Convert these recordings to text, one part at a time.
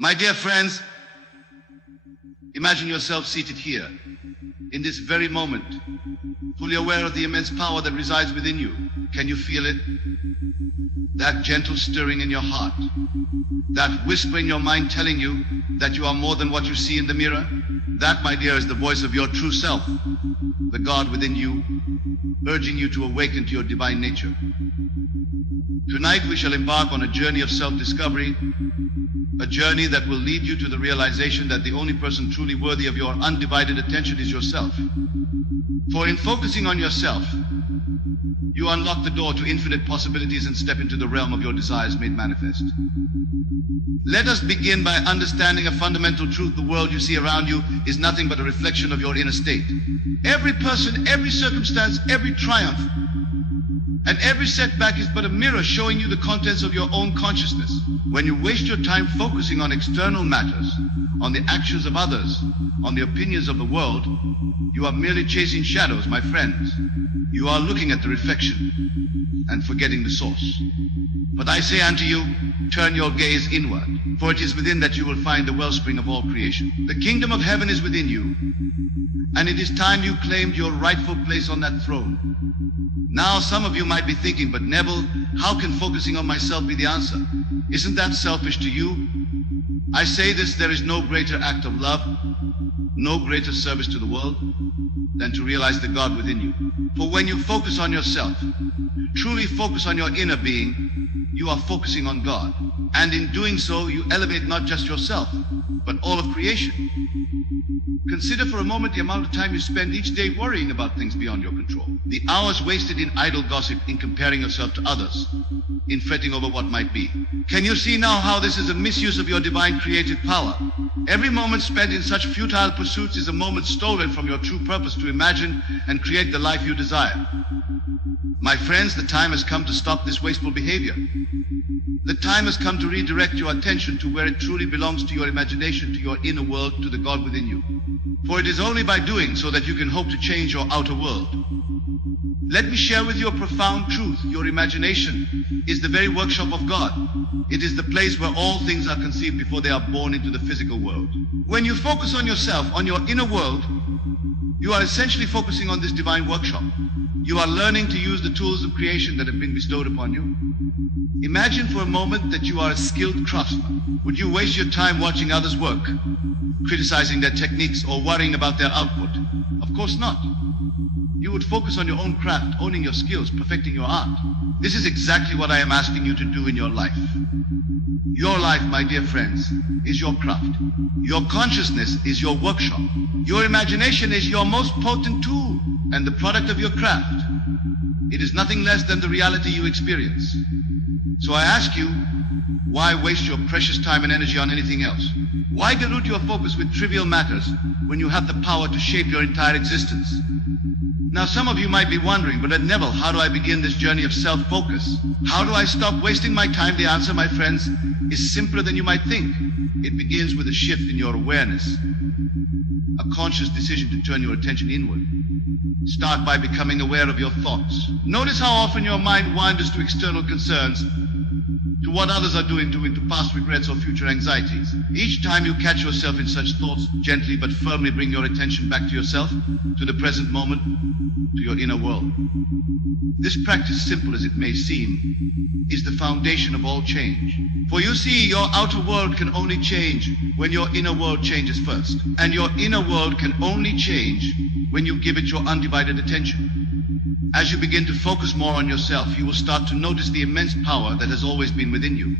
My dear friends, imagine yourself seated here, in this very moment, fully aware of the immense power that resides within you. Can you feel it? That gentle stirring in your heart, that whisper in your mind telling you that you are more than what you see in the mirror. That, my dear, is the voice of your true self, the God within you, urging you to awaken to your divine nature. Tonight we shall embark on a journey of self-discovery, a journey that will lead you to the realization that the only person truly worthy of your undivided attention is yourself. For in focusing on yourself, you unlock the door to infinite possibilities and step into the realm of your desires made manifest. Let us begin by understanding a fundamental truth. The world you see around you is nothing but a reflection of your inner state. Every person, every circumstance, every triumph, and every setback is but a mirror showing you the contents of your own consciousness. When you waste your time focusing on external matters, on the actions of others, on the opinions of the world, you are merely chasing shadows, my friends. You are looking at the reflection and forgetting the source. But I say unto you, turn your gaze inward, for it is within that you will find the wellspring of all creation. The kingdom of heaven is within you, and it is time you claimed your rightful place on that throne. Now some of you might be thinking, but Neville, how can focusing on myself be the answer? Isn't that selfish to you? I say this, there is no greater act of love, no greater service to the world than to realize the God within you. For when you focus on yourself, truly focus on your inner being, you are focusing on God. And in doing so, you elevate not just yourself, but all of creation. Consider for a moment the amount of time you spend each day worrying about things beyond your control. The hours wasted in idle gossip, in comparing yourself to others, in fretting over what might be. Can you see now how this is a misuse of your divine creative power? Every moment spent in such futile pursuits is a moment stolen from your true purpose to imagine and create the life you desire. My friends, the time has come to stop this wasteful behavior. The time has come to redirect your attention to where it truly belongs, to your imagination, to your inner world, to the God within you. For it is only by doing so that you can hope to change your outer world. Let me share with you a profound truth. Your imagination is the very workshop of God. It is the place where all things are conceived before they are born into the physical world. When you focus on yourself, on your inner world, you are essentially focusing on this divine workshop. You are learning to use the tools of creation that have been bestowed upon you. Imagine for a moment that you are a skilled craftsman. Would you waste your time watching others work, criticizing their techniques, or worrying about their output? Of course not. You would focus on your own craft, owning your skills, perfecting your art. This is exactly what I am asking you to do in your life. Your life, my dear friends, is your craft. Your consciousness is your workshop. Your imagination is your most potent tool and the product of your craft. It is nothing less than the reality you experience. So I ask you, why waste your precious time and energy on anything else? Why dilute your focus with trivial matters when you have the power to shape your entire existence? Now some of you might be wondering, but Neville, how do I begin this journey of self-focus? How do I stop wasting my time? The answer, my friends, is simpler than you might think. It begins with a shift in your awareness, a conscious decision to turn your attention inward. Start by becoming aware of your thoughts. Notice how often your mind wanders to external concerns, to what others are doing, to past regrets or future anxieties. Each time you catch yourself in such thoughts, gently but firmly bring your attention back to yourself, to the present moment, to your inner world. This practice, simple as it may seem, is the foundation of all change. For you see, your outer world can only change when your inner world changes first. And your inner world can only change when you give it your undivided attention. As you begin to focus more on yourself, you will start to notice the immense power that has always been within you.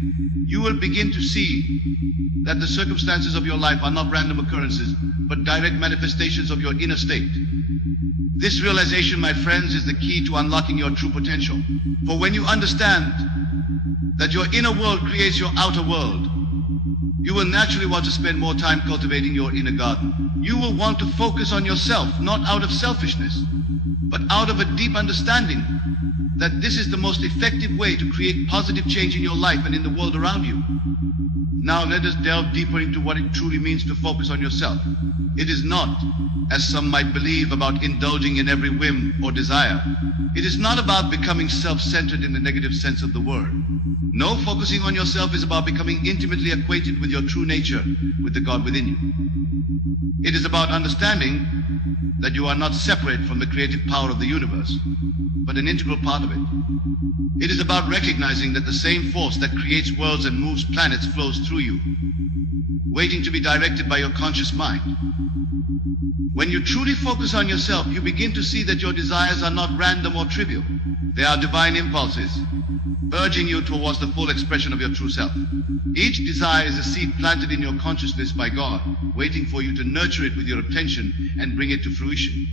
You will begin to see that the circumstances of your life are not random occurrences, but direct manifestations of your inner state. This realization, my friends, is the key to unlocking your true potential. For when you understand that your inner world creates your outer world, you will naturally want to spend more time cultivating your inner garden. You will want to focus on yourself, not out of selfishness, but out of a deep understanding that this is the most effective way to create positive change in your life and in the world around you. Now let us delve deeper into what it truly means to focus on yourself. It is not, as some might believe, about indulging in every whim or desire. It is not about becoming self-centered in the negative sense of the word. No, focusing on yourself is about becoming intimately acquainted with your true nature, with the God within you. It is about understanding that you are not separate from the creative power of the universe, but an integral part of it. It is about recognizing that the same force that creates worlds and moves planets flows through you, waiting to be directed by your conscious mind. When you truly focus on yourself, you begin to see that your desires are not random or trivial. They are divine impulses, urging you towards the full expression of your true self. Each desire is a seed planted in your consciousness by God, waiting for you to nurture it with your attention and bring it to fruition.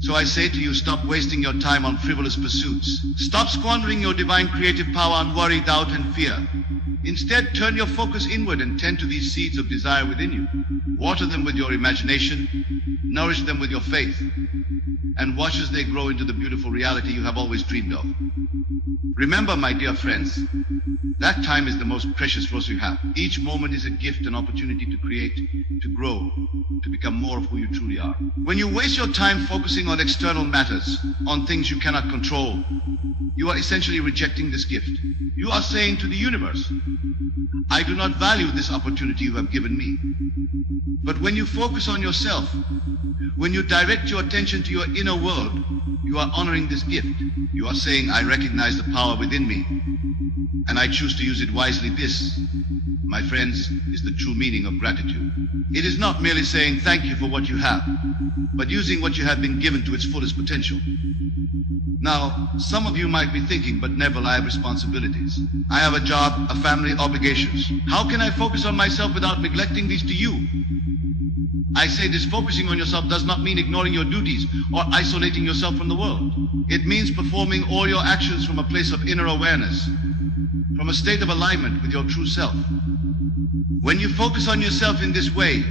So I say to you, stop wasting your time on frivolous pursuits. Stop squandering your divine creative power on worry, doubt, and fear. Instead, turn your focus inward and tend to these seeds of desire within you. Water them with your imagination, nourish them with your faith, and watch as they grow into the beautiful reality you have always dreamed of. Remember, my dear friends, that time is the most precious resource you have. Each moment is a gift, an opportunity to create, to grow, to become more of who you truly are. When you waste your time focusing on external matters, on things you cannot control, you are essentially rejecting this gift. You are saying to the universe, I do not value this opportunity you have given me. But when you focus on yourself, when you direct your attention to your inner world, you are honoring this gift. You are saying, I recognize the power within me, and I choose to use it wisely. This, my friends, is the true meaning of gratitude. It is not merely saying thank you for what you have, but using what you have been given to its fullest potential. Now, some of you might be thinking, but Neville, I have responsibilities. I have a job, a family, obligations. How can I focus on myself without neglecting these to you? I say this focusing on yourself does not mean ignoring your duties or isolating yourself from the world. It means performing all your actions from a place of inner awareness, from a state of alignment with your true self. When you focus on yourself in this way,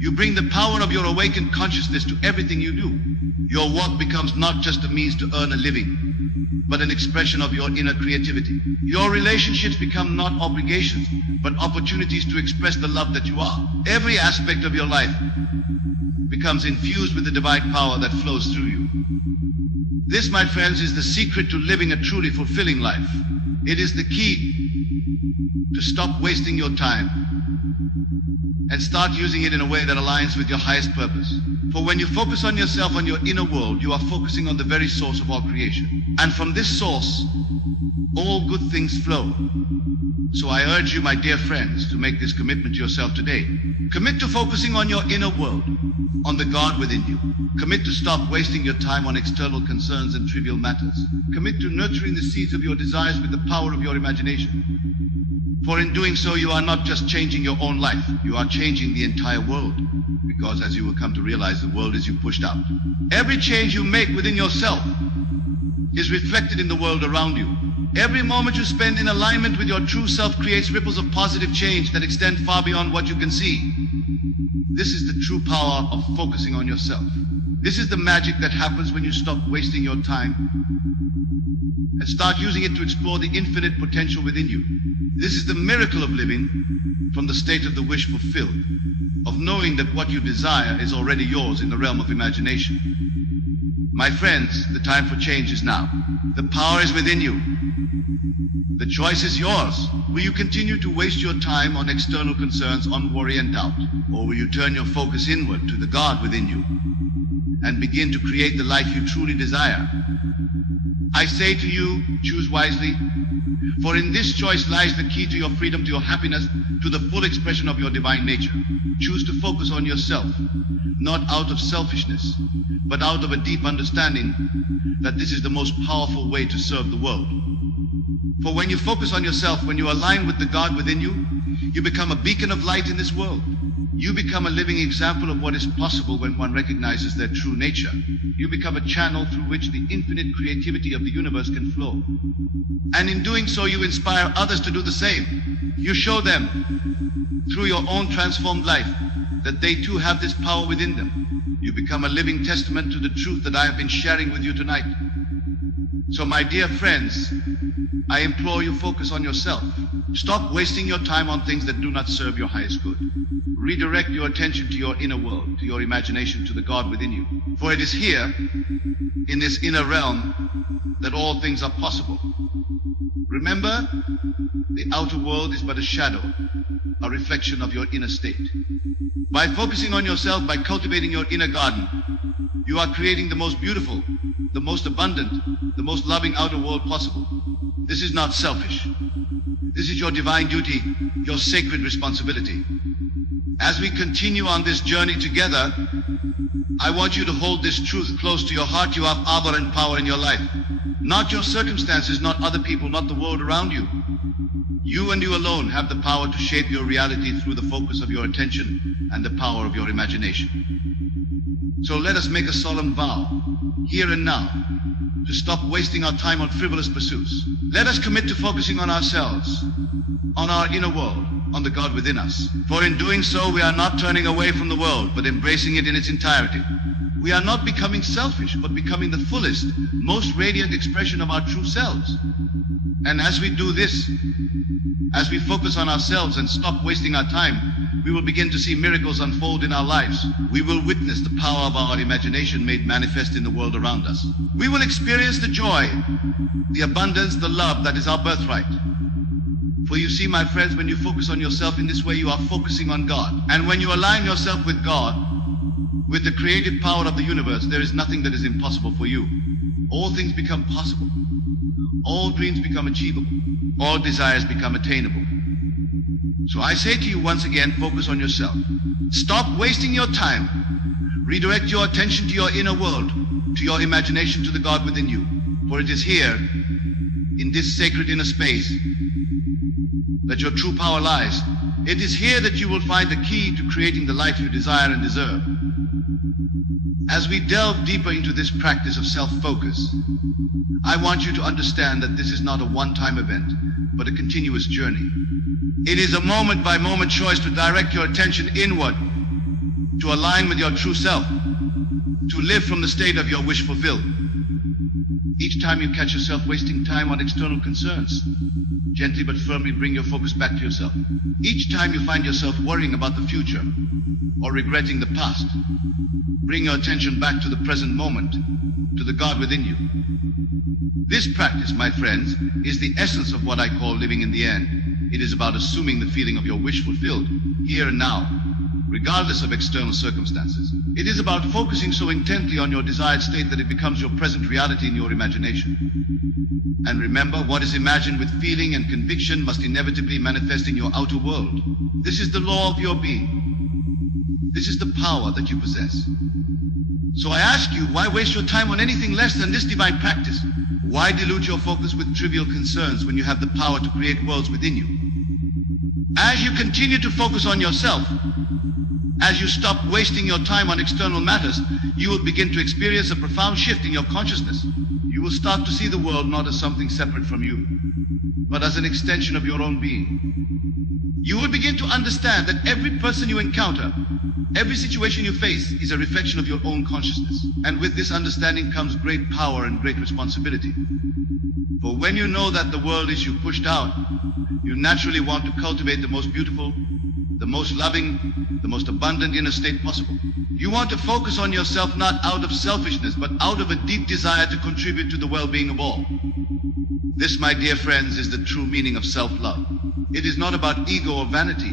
you bring the power of your awakened consciousness to everything you do. Your work becomes not just a means to earn a living, but an expression of your inner creativity. Your relationships become not obligations, but opportunities to express the love that you are. Every aspect of your life becomes infused with the divine power that flows through you. This, my friends, is the secret to living a truly fulfilling life. It is the key to stop wasting your time and start using it in a way that aligns with your highest purpose. For when you focus on yourself, on your inner world, you are focusing on the very source of all creation. And from this source, all good things flow. So I urge you, my dear friends, to make this commitment to yourself today. Commit to focusing on your inner world, on the God within you. Commit to stop wasting your time on external concerns and trivial matters. Commit to nurturing the seeds of your desires with the power of your imagination. For in doing so, you are not just changing your own life, you are changing the entire world. Because as you will come to realize, the world is you pushed out. Every change you make within yourself is reflected in the world around you. Every moment you spend in alignment with your true self creates ripples of positive change that extend far beyond what you can see. This is the true power of focusing on yourself. This is the magic that happens when you stop wasting your time and start using it to explore the infinite potential within you. This is the miracle of living from the state of the wish fulfilled, of knowing that what you desire is already yours in the realm of imagination. My friends, the time for change is now. The power is within you. The choice is yours. Will you continue to waste your time on external concerns, on worry and doubt? Or will you turn your focus inward to the God within you and begin to create the life you truly desire? I say to you, choose wisely, for in this choice lies the key to your freedom, to your happiness, to the full expression of your divine nature. Choose to focus on yourself, not out of selfishness, but out of a deep understanding that this is the most powerful way to serve the world. For when you focus on yourself, when you align with the God within you, you become a beacon of light in this world. You become a living example of what is possible when one recognizes their true nature. You become a channel through which the infinite creativity of the universe can flow. And in doing so, you inspire others to do the same. You show them, through your own transformed life, that they too have this power within them. You become a living testament to the truth that I have been sharing with you tonight. So, my dear friends, I implore you, focus on yourself. Stop wasting your time on things that do not serve your highest good. Redirect your attention to your inner world, to your imagination, to the God within you. For it is here, in this inner realm, that all things are possible. Remember, the outer world is but a shadow, a reflection of your inner state. By focusing on yourself, by cultivating your inner garden, you are creating the most beautiful, the most abundant, the most loving outer world possible. This is not selfish. This is your divine duty, your sacred responsibility. As we continue on this journey together, I want you to hold this truth close to your heart. You have power and power in your life. Not your circumstances, not other people, not the world around you. You and you alone have the power to shape your reality through the focus of your attention and the power of your imagination. So let us make a solemn vow, here and now, to stop wasting our time on frivolous pursuits. Let us commit to focusing on ourselves, on our inner world, on the God within us. For in doing so, we are not turning away from the world, but embracing it in its entirety. We are not becoming selfish, but becoming the fullest, most radiant expression of our true selves. And as we do this, as we focus on ourselves and stop wasting our time, we will begin to see miracles unfold in our lives. We will witness the power of our imagination made manifest in the world around us. We will experience the joy, the abundance, the love that is our birthright. For you see, my friends, when you focus on yourself in this way, you are focusing on God. And when you align yourself with God, with the creative power of the universe, there is nothing that is impossible for you. All things become possible. All dreams become achievable. All desires become attainable. So I say to you once again, focus on yourself. Stop wasting your time. Redirect your attention to your inner world, to your imagination, to the God within you. For it is here, in this sacred inner space, that your true power lies. It is here that you will find the key to creating the life you desire and deserve. As we delve deeper into this practice of self-focus, I want you to understand that this is not a one-time event, but a continuous journey. It is a moment-by-moment choice to direct your attention inward, to align with your true self, to live from the state of your wish fulfilled. Each time you catch yourself wasting time on external concerns, gently but firmly bring your focus back to yourself. Each time you find yourself worrying about the future or regretting the past, bring your attention back to the present moment, to the God within you. This practice, my friends, is the essence of what I call living in the end. It is about assuming the feeling of your wish fulfilled, here and now, regardless of external circumstances. It is about focusing so intently on your desired state that it becomes your present reality in your imagination. And remember, what is imagined with feeling and conviction must inevitably manifest in your outer world. This is the law of your being. This is the power that you possess. So I ask you, why waste your time on anything less than this divine practice? Why dilute your focus with trivial concerns when you have the power to create worlds within you? As you continue to focus on yourself, as you stop wasting your time on external matters, you will begin to experience a profound shift in your consciousness. You will start to see the world not as something separate from you, but as an extension of your own being. You will begin to understand that every person you encounter, every situation you face, is a reflection of your own consciousness. And with this understanding comes great power and great responsibility. For when you know that the world is you pushed out, you naturally want to cultivate the most beautiful, the most loving, the most abundant inner state possible. You want to focus on yourself not out of selfishness, but out of a deep desire to contribute to the well-being of all. This, my dear friends, is the true meaning of self-love. It is not about ego or vanity.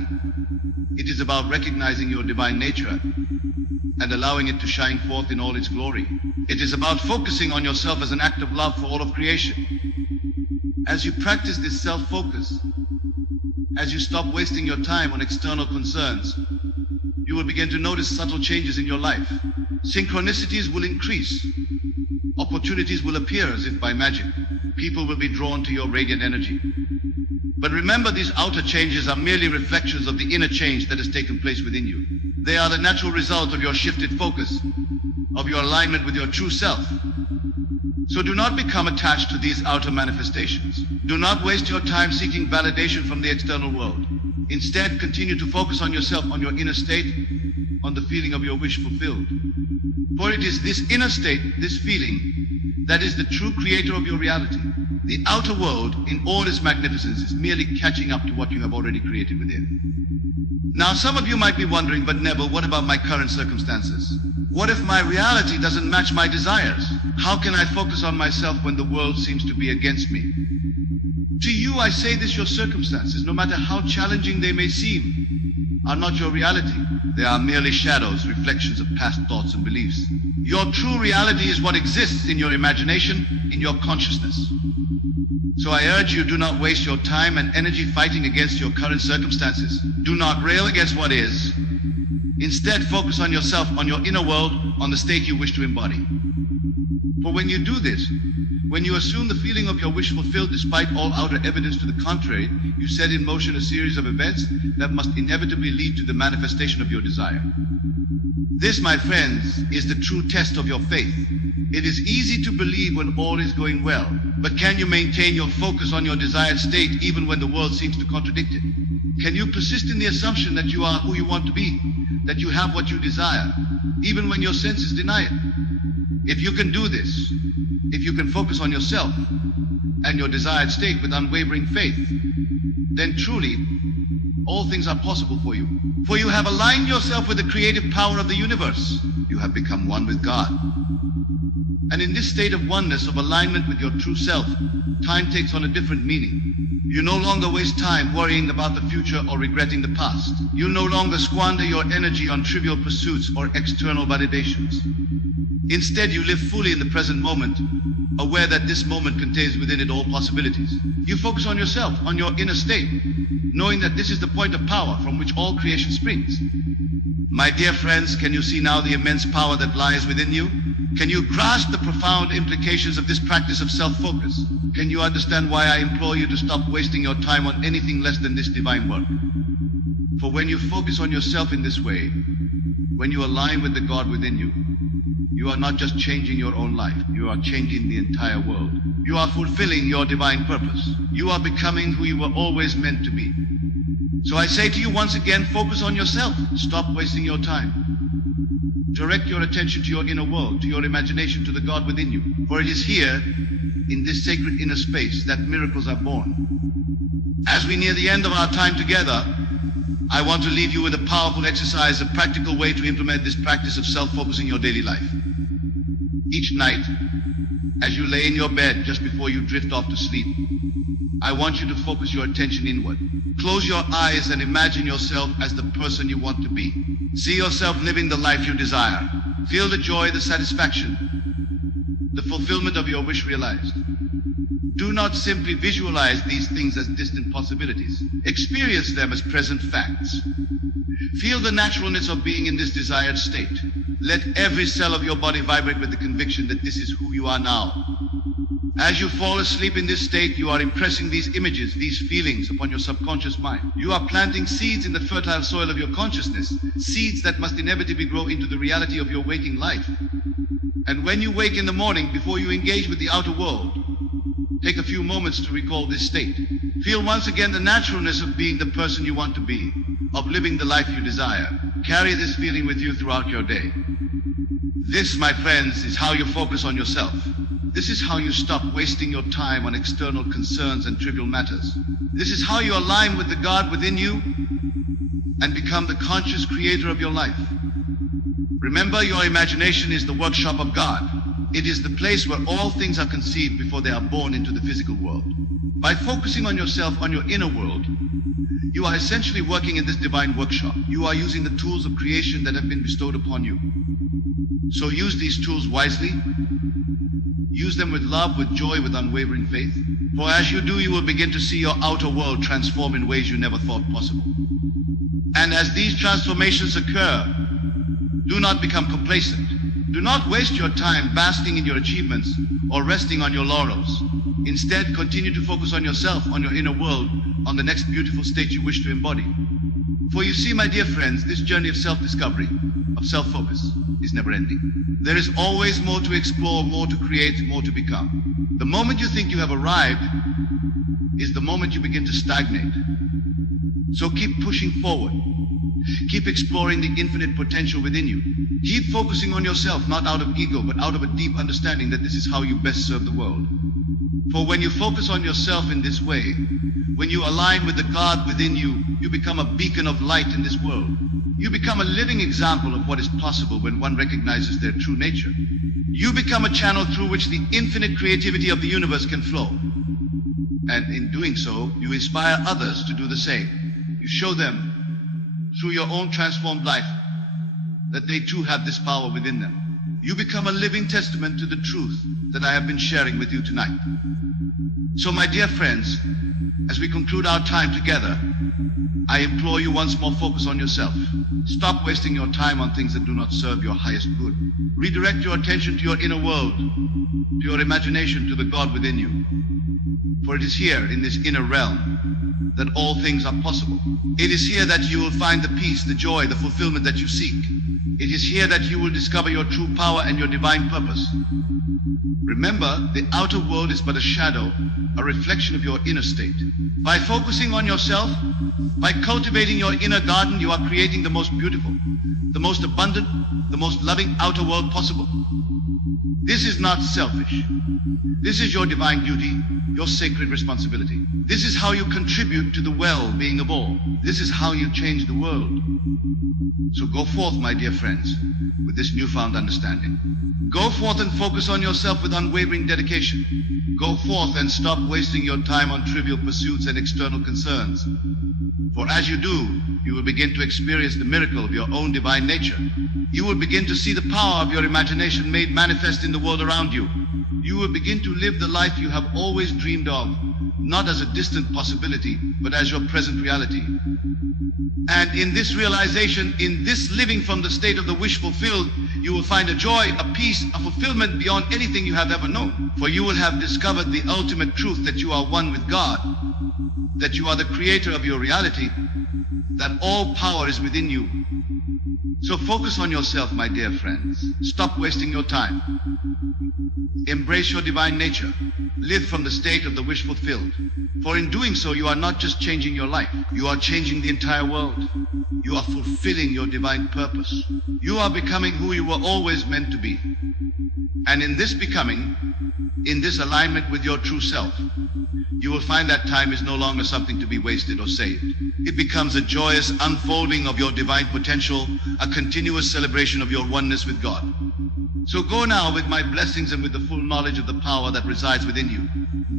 It is about recognizing your divine nature and allowing it to shine forth in all its glory. It is about focusing on yourself as an act of love for all of creation. As you practice this self-focus, as you stop wasting your time on external concerns, you will begin to notice subtle changes in your life. Synchronicities will increase. Opportunities will appear as if by magic. People will be drawn to your radiant energy. But remember, these outer changes are merely reflections of the inner change that has taken place within you. They are the natural result of your shifted focus, of your alignment with your true self. So do not become attached to these outer manifestations. Do not waste your time seeking validation from the external world. Instead, continue to focus on yourself, on your inner state, on the feeling of your wish fulfilled. For it is this inner state, this feeling, that is the true creator of your reality. The outer world, in all its magnificence, is merely catching up to what you have already created within. Now, some of you might be wondering, but Neville, what about my current circumstances? What if my reality doesn't match my desires? How can I focus on myself when the world seems to be against me? To you, I say this: your circumstances, no matter how challenging they may seem, are not your reality. They are merely shadows, reflections of past thoughts and beliefs. Your true reality is what exists in your imagination, in your consciousness. So I urge you, do not waste your time and energy fighting against your current circumstances. Do not rail against what is. Instead, focus on yourself, on your inner world, on the state you wish to embody. For when you do this, when you assume the feeling of your wish fulfilled despite all outer evidence to the contrary, you set in motion a series of events that must inevitably lead to the manifestation of your desire. This, my friends, is the true test of your faith. It is easy to believe when all is going well, but can you maintain your focus on your desired state even when the world seems to contradict it? Can you persist in the assumption that you are who you want to be, that you have what you desire, even when your senses deny it? If you can do this, if you can focus on yourself and your desired state with unwavering faith, then truly all things are possible for you. For you have aligned yourself with the creative power of the universe. You have become one with God. And in this state of oneness, of alignment with your true self, time takes on a different meaning. You no longer waste time worrying about the future or regretting the past. You no longer squander your energy on trivial pursuits or external validations. Instead, you live fully in the present moment, aware that this moment contains within it all possibilities. You focus on yourself, on your inner state, knowing that this is the point of power from which all creation springs. My dear friends, can you see now the immense power that lies within you? Can you grasp the profound implications of this practice of self-focus? Can you understand why I implore you to stop wasting your time on anything less than this divine work? For when you focus on yourself in this way, when you align with the God within you, you are not just changing your own life, you are changing the entire world. You are fulfilling your divine purpose. You are becoming who you were always meant to be. So I say to you once again, focus on yourself. Stop wasting your time. Direct your attention to your inner world, to your imagination, to the God within you. For it is here, in this sacred inner space, that miracles are born. As we near the end of our time together, I want to leave you with a powerful exercise, a practical way to implement this practice of self-focus in your daily life. Each night, as you lay in your bed just before you drift off to sleep, I want you to focus your attention inward. Close your eyes and imagine yourself as the person you want to be. See yourself living the life you desire. Feel the joy, the satisfaction, the fulfillment of your wish realized. Do not simply visualize these things as distant possibilities. Experience them as present facts. Feel the naturalness of being in this desired state. Let every cell of your body vibrate with the conviction that this is who you are now. As you fall asleep in this state, you are impressing these images, these feelings upon your subconscious mind. You are planting seeds in the fertile soil of your consciousness, seeds that must inevitably grow into the reality of your waking life. And when you wake in the morning, before you engage with the outer world, take a few moments to recall this state. Feel once again the naturalness of being the person you want to be, of living the life you desire. Carry this feeling with you throughout your day. This, my friends, is how you focus on yourself. This is how you stop wasting your time on external concerns and trivial matters. This is how you align with the God within you and become the conscious creator of your life. Remember, your imagination is the workshop of God. It is the place where all things are conceived before they are born into the physical world. By focusing on yourself, on your inner world, you are essentially working in this divine workshop. You are using the tools of creation that have been bestowed upon you. So use these tools wisely. Use them with love, with joy, with unwavering faith. For as you do, you will begin to see your outer world transform in ways you never thought possible. And as these transformations occur, do not become complacent. Do not waste your time basking in your achievements or resting on your laurels. Instead, continue to focus on yourself, on your inner world, on the next beautiful state you wish to embody. For you see, my dear friends, this journey of self-discovery, of self-focus, is never ending. There is always more to explore, more to create, more to become. The moment you think you have arrived is the moment you begin to stagnate. So keep pushing forward. Keep exploring the infinite potential within you. Keep focusing on yourself, not out of ego, but out of a deep understanding that this is how you best serve the world. For when you focus on yourself in this way, when you align with the God within you, you become a beacon of light in this world. You become a living example of what is possible when one recognizes their true nature. You become a channel through which the infinite creativity of the universe can flow. And in doing so, you inspire others to do the same. You show them, through your own transformed life, that they too have this power within them. You become a living testament to the truth that I have been sharing with you tonight. So my dear friends, as we conclude our time together, I implore you once more, focus on yourself. Stop wasting your time on things that do not serve your highest good. Redirect your attention to your inner world, to your imagination, to the God within you. For it is here, in this inner realm, that all things are possible. It is here that you will find the peace, the joy, the fulfillment that you seek. It is here that you will discover your true power and your divine purpose. Remember, the outer world is but a shadow, a reflection of your inner state. By focusing on yourself, by cultivating your inner garden, you are creating the most beautiful, the most abundant, the most loving outer world possible. This is not selfish. This is your divine duty, your sacred responsibility. This is how you contribute to the well-being of all. This is how you change the world. So go forth, my dear friends, with this newfound understanding. Go forth and focus on yourself with unwavering dedication. Go forth and stop wasting your time on trivial pursuits and external concerns. For as you do, you will begin to experience the miracle of your own divine nature. You will begin to see the power of your imagination made manifest in the world around you. You will begin to live the life you have always dreamed of, not as a distant possibility, but as your present reality. And in this realization, in this living from the state of the wish fulfilled, you will find a joy, a peace, a fulfillment beyond anything you have ever known. For you will have discovered the ultimate truth that you are one with God, that you are the creator of your reality, that all power is within you. So focus on yourself, my dear friends. Stop wasting your time. Embrace your divine nature. Live from the state of the wish fulfilled. For in doing so, you are not just changing your life. You are changing the entire world. You are fulfilling your divine purpose. You are becoming who you were always meant to be. And in this becoming, in this alignment with your true self, you will find that time is no longer something to be wasted or saved. It becomes a joyous unfolding of your divine potential, a continuous celebration of your oneness with God. So go now with my blessings and with the full knowledge of the power that resides within you.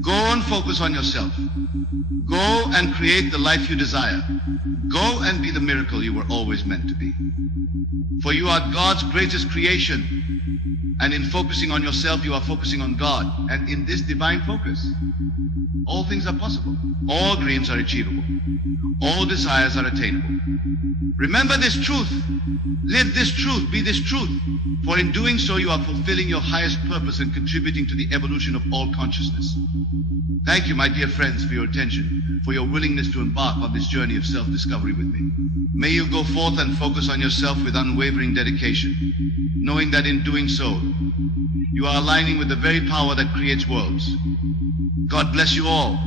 Go and focus on yourself. Go and create the life you desire. Go and be the miracle you were always meant to be. For you are God's greatest creation. And in focusing on yourself, you are focusing on God. And in this divine focus, all things are possible. All dreams are achievable. All desires are attainable. Remember this truth. Live this truth. Be this truth. For in doing so, you are fulfilling your highest purpose and contributing to the evolution of all consciousness. Thank you, my dear friends, for your attention, for your willingness to embark on this journey of self-discovery with me. May you go forth and focus on yourself with unwavering dedication, knowing that in doing so, you are aligning with the very power that creates worlds. God bless you all.